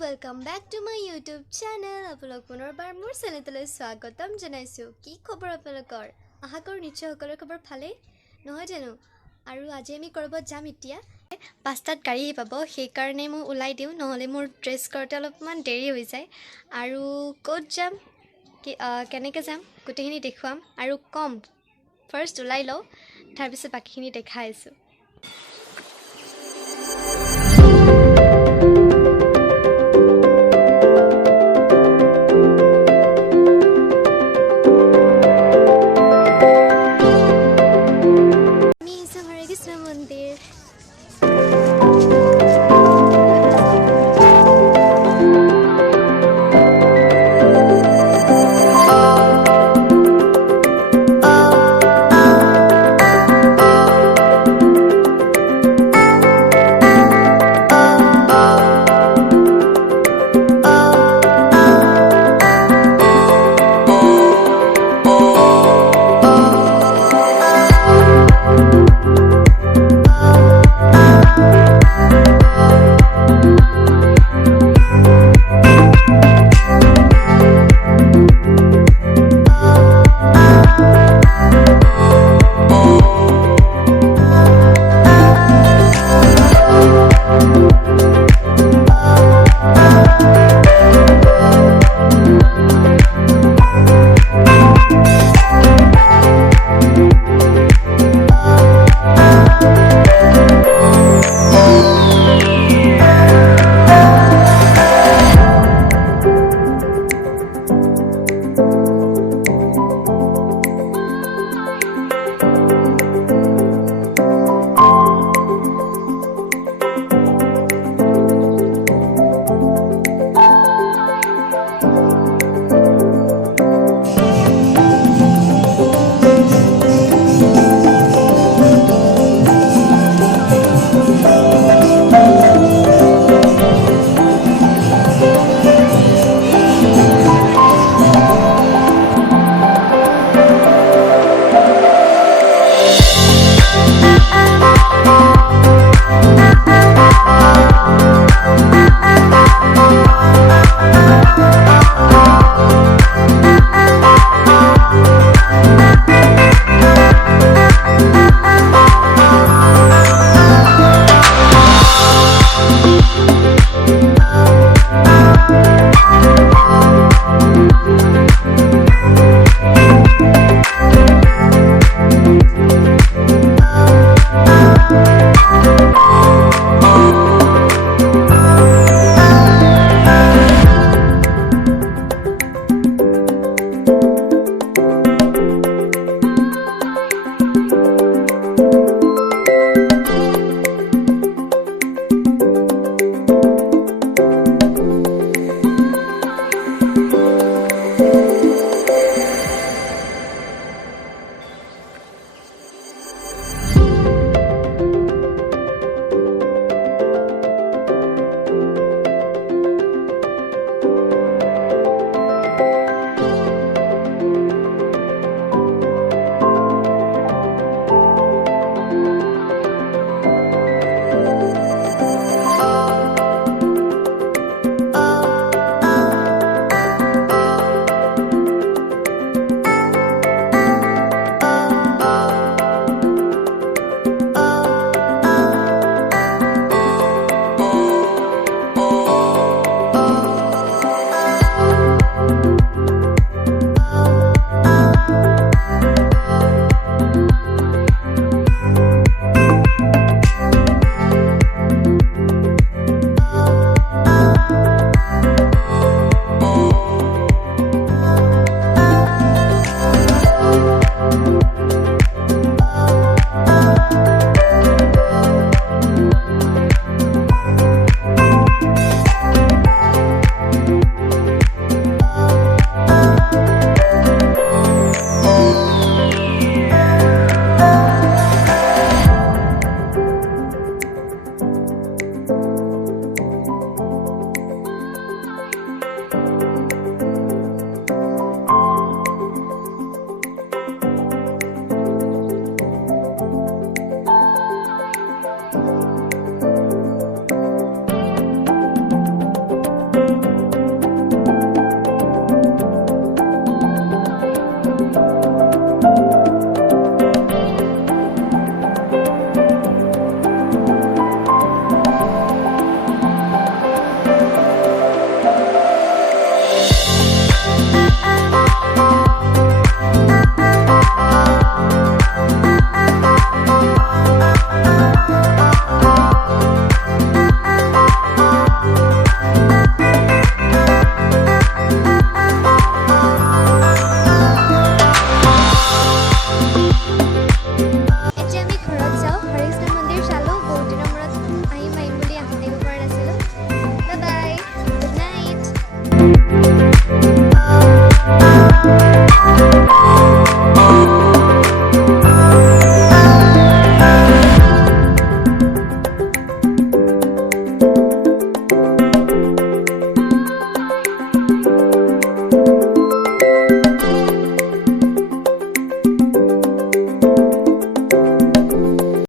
welcome back to my YouTube channel. আপোনালোক পুনৰবাৰ মোৰ চেনেললৈ স্বাগতম জনাইছো। কি খবৰ আপোনালোকৰ? আশা কৰো নিশ্চয় সকলোৰে খবৰ ভালেই নহয় জানো? আৰু আজি আমি কৰবাত যাম এতিয়া। 5টাত গাড়ী পাব, সেই কাৰণে মই ওলাই দিও, নহলে মোৰ ড্ৰেছ কৰোতে অলপমান দেৰি হৈ যায়। আৰু ক'ত যাম, কেনেকৈ যাম গোটেইখিনি দেখুৱাম আৰু কম। ফাৰ্ষ্ট ওলাই লওঁ, তাৰ পিছত বাকিখিনি দেখাই আছো।